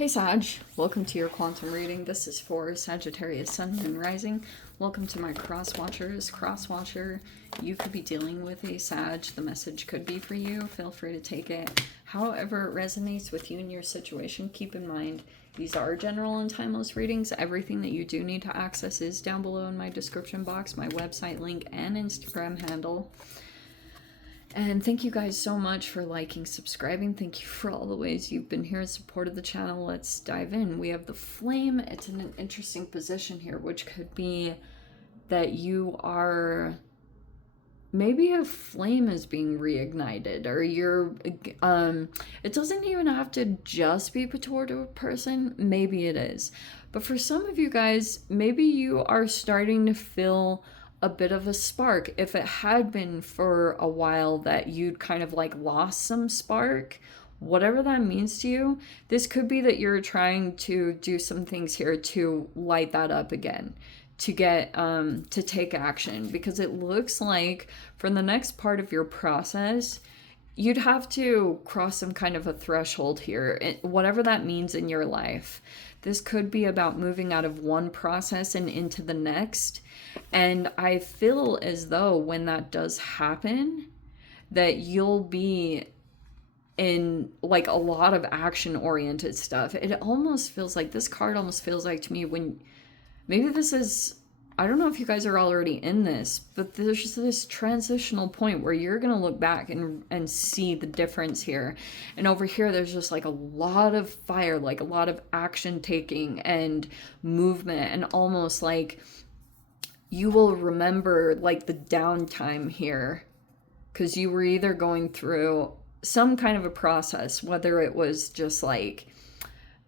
Hey Sag, welcome to your quantum reading. This is for Sagittarius, Sun, Moon, Rising. Welcome to my cross watchers. Cross watcher, you could be dealing with a Sag. The message could be for you. Feel free to take it. However it resonates with you and your situation, keep in mind these are general and timeless readings. Everything that you do need to access is down below in my description box, my website link, and Instagram handle. And thank you guys so much for liking, subscribing. Thank you for all the ways you've been here and supported the channel. Let's dive in. We have the flame. It's in an interesting position here, which could be that you are, maybe a flame is being reignited, or you're, it doesn't even have to just be toward a person. Maybe it is. But for some of you guys, maybe you are starting to feel a bit of a spark. If it had been for a while that you'd kind of like lost some spark, whatever that means to you, this could be that you're trying to do some things here to light that up again, to get to take action, because it looks like for the next part of your process you'd have to cross some kind of a threshold here, whatever that means in your life. This could be about moving out of one process and into the next. And I feel as though when that does happen, that you'll be in like a lot of action oriented stuff. It almost feels like, this card almost feels like to me, when maybe this is, I don't know if you guys are already in this, but there's just this transitional point where you're going to look back and see the difference here. And over here, there's just like a lot of fire, like a lot of action taking and movement, and almost like you will remember like the downtime here, because you were either going through some kind of a process, whether it was just like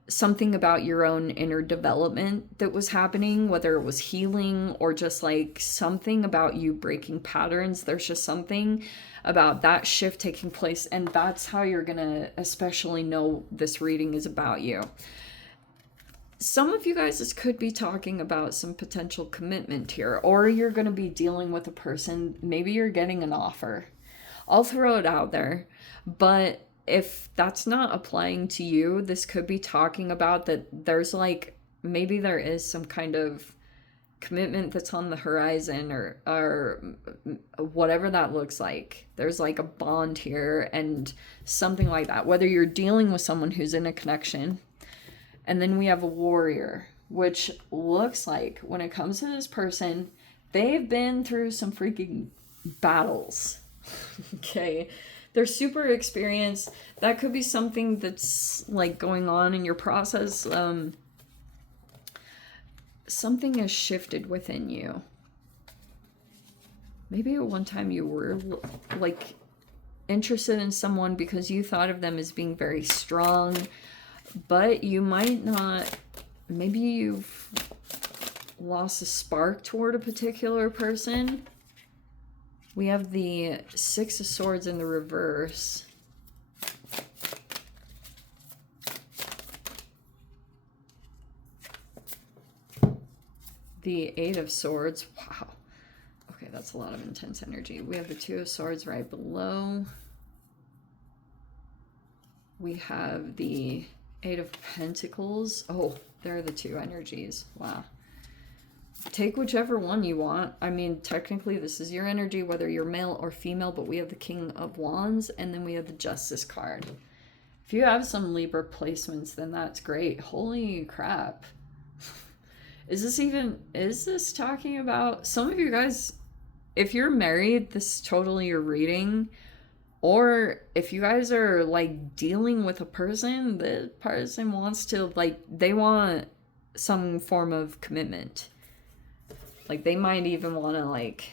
something about your own inner development that was happening, whether it was healing or just like something about you breaking patterns. There's just something about that shift taking place, and that's how you're gonna especially know this reading is about you. Some of you guys, this could be talking about some potential commitment here, or you're going to be dealing with a person, maybe you're getting an offer. I'll throw it out there, but if that's not applying to you, this could be talking about that there's like, maybe there is some kind of commitment that's on the horizon, or whatever that looks like. There's like a bond here and something like that, whether you're dealing with someone who's in a connection. And then we have a warrior, which looks like when it comes to this person, they've been through some freaking battles. Okay. They're super experienced. That could be something that's like going on in your process. Something has shifted within you. Maybe at one time you were like interested in someone because you thought of them as being very strong, but you might not, maybe you've lost a spark toward a particular person. We have the Six of Swords in the reverse. The Eight of Swords. Wow. Okay, that's a lot of intense energy. We have the Two of Swords right below. We have the Eight of Pentacles. Oh, there are the two energies. Wow. Take whichever one you want. I mean, technically this is your energy, whether you're male or female, but we have the King of Wands, and then we have the Justice card. If you have some Libra placements, then that's great. Holy crap. Is this talking about, some of you guys, if you're married, this is totally your reading. Or if you guys are like dealing with a person, the person wants to, like, they want some form of commitment. Like they might even want to, like,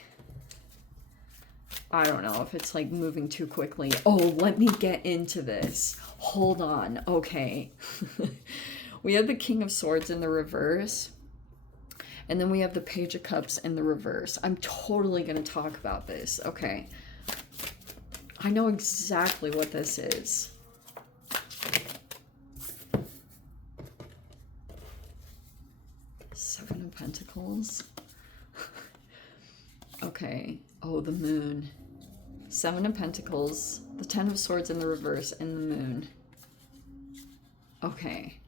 I don't know if it's like moving too quickly. Oh, let me get into this. Hold on. Okay. We have the King of Swords in the reverse. And then we have the Page of Cups in the reverse. I'm totally going to talk about this. Okay. I know exactly what this is. Seven of Pentacles. Okay. Oh, the Moon. Seven of Pentacles. The Ten of Swords in the reverse and the Moon. Okay.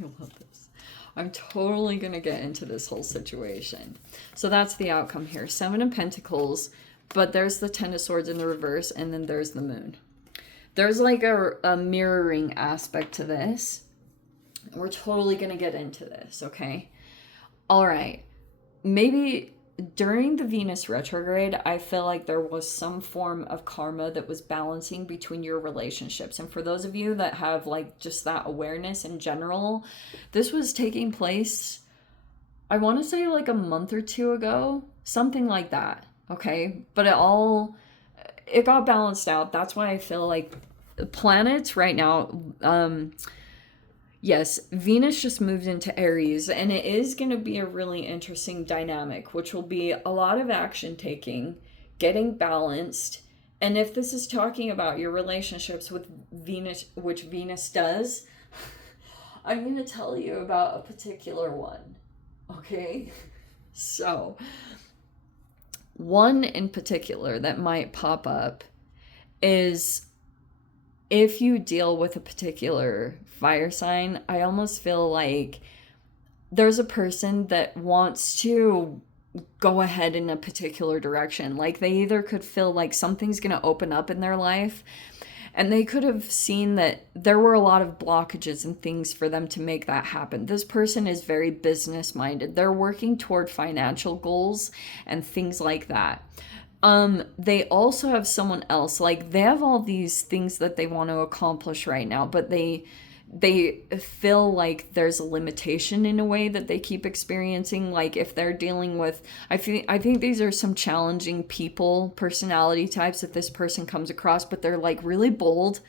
I love this. I'm totally going to get into this whole situation. So that's the outcome here. 7 of Pentacles, but there's the 10 of Swords in the reverse, and then there's the Moon. There's like a mirroring aspect to this. We're totally going to get into this, okay? All right. Maybe during the Venus retrograde, I feel like there was some form of karma that was balancing between your relationships. And for those of you that have like just that awareness in general, this was taking place, I want to say like a month or 2 ago, something like that. Okay. But it got balanced out. That's why I feel like planets right now, yes, Venus just moved into Aries, and it is going to be a really interesting dynamic, which will be a lot of action taking, getting balanced. And if this is talking about your relationships with Venus, which Venus does, I'm going to tell you about a particular one. Okay? So, one in particular that might pop up is if you deal with a particular fire sign, I almost feel like there's a person that wants to go ahead in a particular direction. Like they either could feel like something's going to open up in their life, and they could have seen that there were a lot of blockages and things for them to make that happen. This person is very business minded. They're working toward financial goals and things like that. They also have someone else, like they have all these things that they want to accomplish right now, but they feel like there's a limitation in a way that they keep experiencing. Like if they're dealing with, I think these are some challenging people, personality types that this person comes across, but they're like really bold.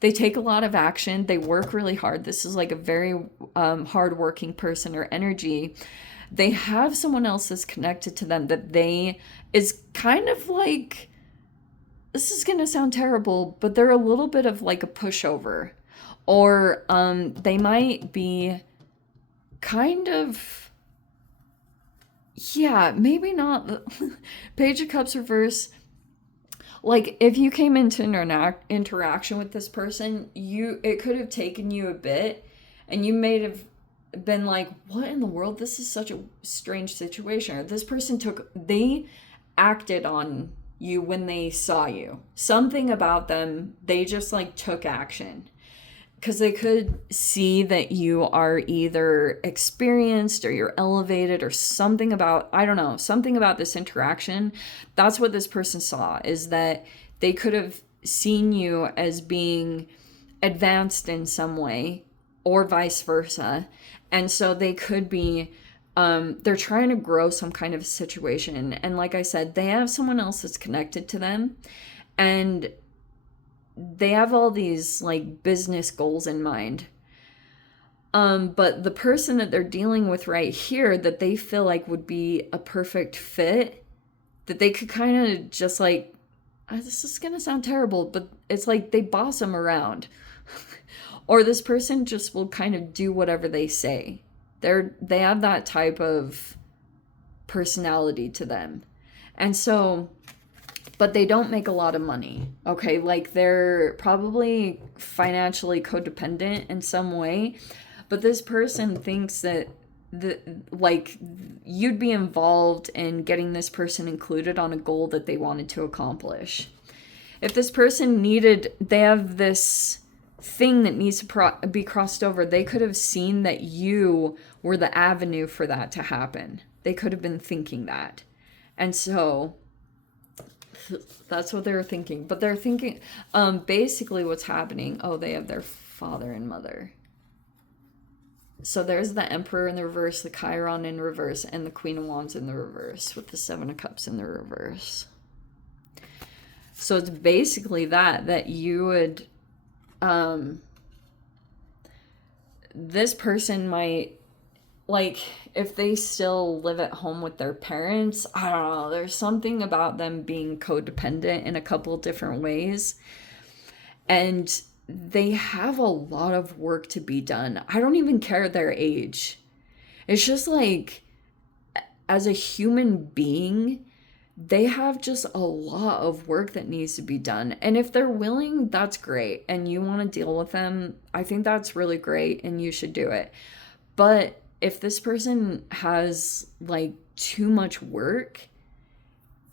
They take a lot of action. They work really hard. This is like a very hardworking person or energy. They have someone else that's connected to them that is kind of like, this is going to sound terrible, but they're a little bit of like a pushover. Or they might be kind of, yeah, maybe not. Page of Cups reverse. Like if you came into an interaction with this person, it could have taken you a bit, and you may have been like, what in the world? This is such a strange situation. Or this person they acted on you when they saw you. Something about them, they just like took action. Because they could see that you are either experienced or you're elevated or something about, I don't know, something about this interaction. That's what this person saw, is that they could have seen you as being advanced in some way or vice versa. And so they could be, they're trying to grow some kind of situation. And like I said, they have someone else that's connected to them. And they have all these like business goals in mind. But the person that they're dealing with right here that they feel like would be a perfect fit, that they could kind of just like, this is going to sound terrible, but it's like they boss them around. Or this person just will kind of do whatever they say. They have that type of personality to them. And so, but they don't make a lot of money, okay? Like they're probably financially codependent in some way, but this person thinks that like you'd be involved in getting this person included on a goal that they wanted to accomplish. If this person they have this thing that needs to be crossed over, they could have seen that you were the avenue for that to happen. They could have been thinking that. And so that's what they were thinking. But they're thinking, basically what's happening, they have their father and mother. So there's the Emperor in the reverse, the Chiron in reverse, and the Queen of Wands in the reverse, with the 7 of Cups in the reverse. So it's basically that you would, this person might, like, if they still live at home with their parents, I don't know, there's something about them being codependent in a couple different ways. And they have a lot of work to be done. I don't even care their age. It's just like, as a human being, they have just a lot of work that needs to be done. And if they're willing, that's great. And you want to deal with them, I think that's really great and you should do it. But if this person has like too much work,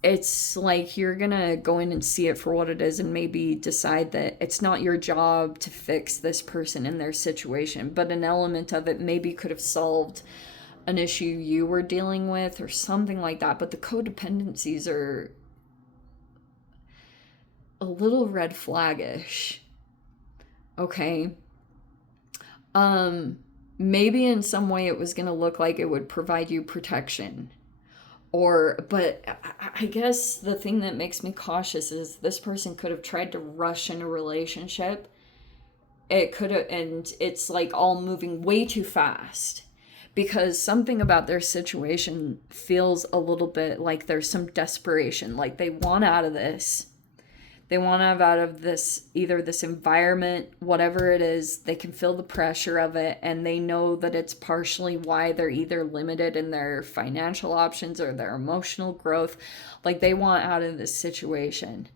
it's like you're gonna go in and see it for what it is and maybe decide that it's not your job to fix this person in their situation, but an element of it maybe could have solved an issue you were dealing with or something like that. But the codependencies are a little red flaggish. Okay. Maybe in some way it was gonna look like it would provide you protection. But I guess the thing that makes me cautious is this person could have tried to rush in a relationship. It could have, and it's like all moving way too fast because something about their situation feels a little bit like there's some desperation, like they want out of this. They want to have out of this, either this environment, whatever it is, they can feel the pressure of it, and they know that it's partially why they're either limited in their financial options or their emotional growth. Like they want out of this situation.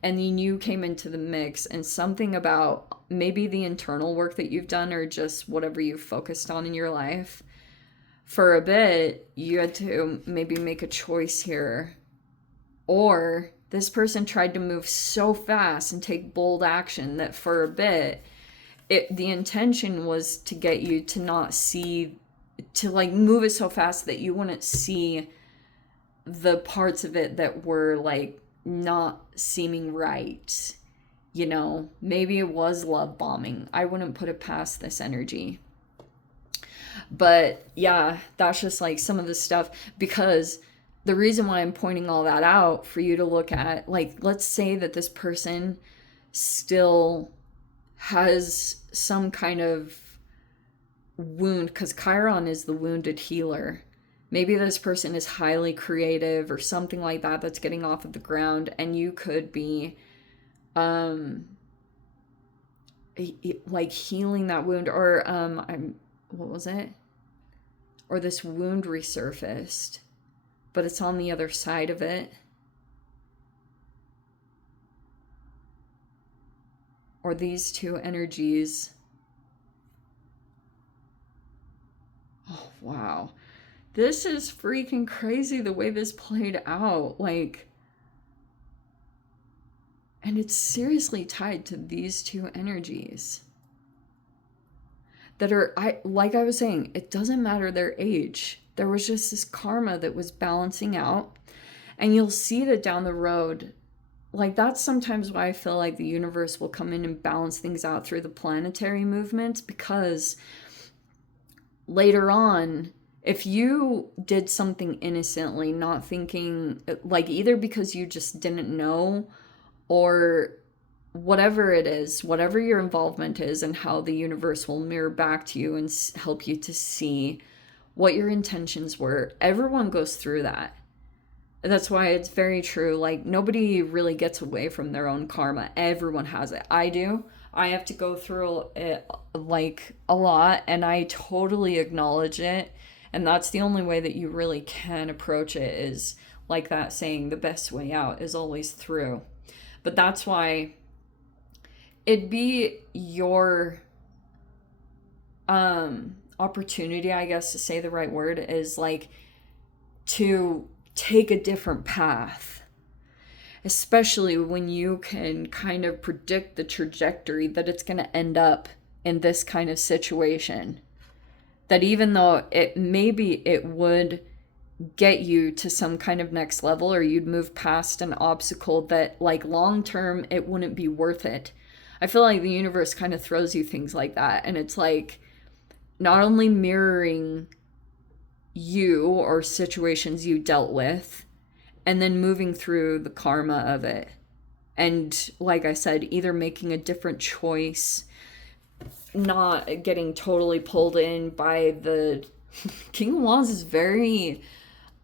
And then you came into the mix, and something about maybe the internal work that you've done or just whatever you've focused on in your life, for a bit, you had to maybe make a choice here. Or this person tried to move so fast and take bold action that for a bit, the intention was to get you to not see, to like move it so fast that you wouldn't see the parts of it that were like not seeming right. You know, maybe it was love bombing. I wouldn't put it past this energy. But yeah, that's just like some of the stuff, because the reason why I'm pointing all that out for you to look at, like, let's say that this person still has some kind of wound, because Chiron is the wounded healer. Maybe this person is highly creative or something like that that's getting off of the ground, and you could be like healing that wound, or what was it? Or this wound resurfaced, but it's on the other side of it. Or these two energies. Oh, wow. This is freaking crazy the way this played out. Like, and it's seriously tied to these two energies that are, like I was saying, it doesn't matter their age. There was just this karma that was balancing out. And you'll see that down the road. Like, that's sometimes why I feel like the universe will come in and balance things out through the planetary movements, because later on, if you did something innocently, not thinking, like, either because you just didn't know, or whatever it is, whatever your involvement is, and how the universe will mirror back to you and help you to see what your intentions were. Everyone goes through that. That's why it's very true. Like, nobody really gets away from their own karma. Everyone has it. I do. I have to go through it like a lot, and I totally acknowledge it. And that's the only way that you really can approach it, is like that saying, the best way out is always through. But that's why it'd be your opportunity, I guess, to say the right word, is like to take a different path, especially when you can kind of predict the trajectory that it's going to end up in this kind of situation. That even though it would get you to some kind of next level, or you'd move past an obstacle, that like long term it wouldn't be worth it. I feel like the universe kind of throws you things like that, and it's like not only mirroring you or situations you dealt with, and then moving through the karma of it. And like I said, either making a different choice, not getting totally pulled in by the King of Wands is very,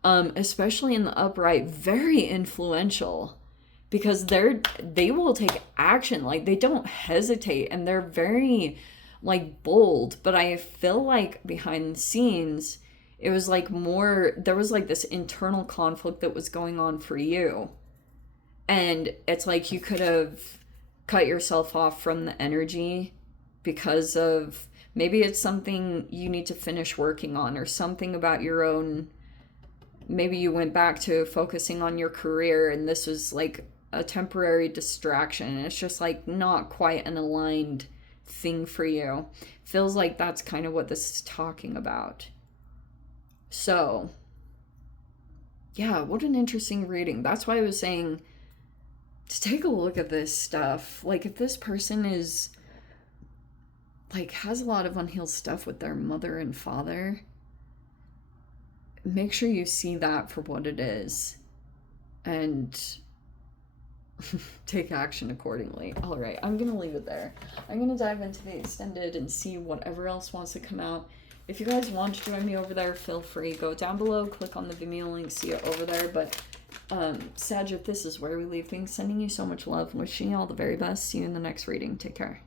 especially in the upright, very influential, because they will take action. Like, they don't hesitate, and they're very like bold. But I feel like behind the scenes, it was like more, there was like this internal conflict that was going on for you. And it's like you could have cut yourself off from the energy because of, maybe it's something you need to finish working on, or something about your own, maybe you went back to focusing on your career and this was like a temporary distraction. It's just like not quite an aligned thing for you. Feels like that's kind of what this is talking about. So, yeah, what an interesting reading. That's why I was saying to take a look at this stuff. Like, if this person is, like, has a lot of unhealed stuff with their mother and father, make sure you see that for what it is and take action accordingly. All right, I'm going to leave it there. I'm going to dive into the extended and see whatever else wants to come out. If you guys want to join me over there, feel free. Go down below, click on the Vimeo link, see it over there. But, Sag, if this is where we leave things, sending you so much love, wishing you all the very best. See you in the next reading. Take care.